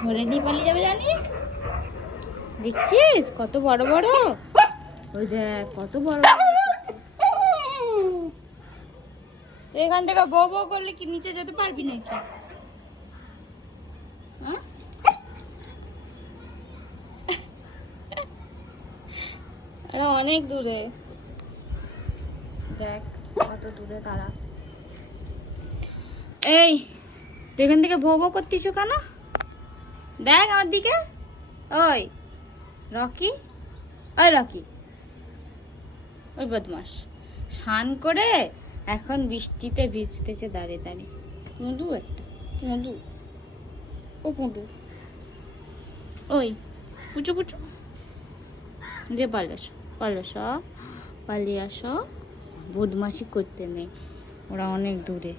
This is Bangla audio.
ধরে নিয়ে পালিয়ে যাবে জানিস? দেখছিস কত বড় বড়, ওই দেখ কত বড় বড়। এখান থেকে বউ বউ করলে কি নিচে যেতে পারবি নাকি? হ্যাঁ? আরে অনেক দূরে, দেখ কত দূরে তারা। এই তুই এখান থেকে ভো ভো করতিস কেন? দেখ আমার দিকে। ওই রকি, ওই রকি, ওই বদমাস স্নান করে এখন বৃষ্টিতে ভিজতেছে দাঁড়িয়ে দাঁড়িয়ে। পুঁটু একটা পুঁটু, ও পুঁটু, ওই পুচু পুচু, যে পালিয়ে আসো পালিয়ে আসো পালিয়ে আসো। বদমাশি করতে নেই, ওরা অনেক দূরে।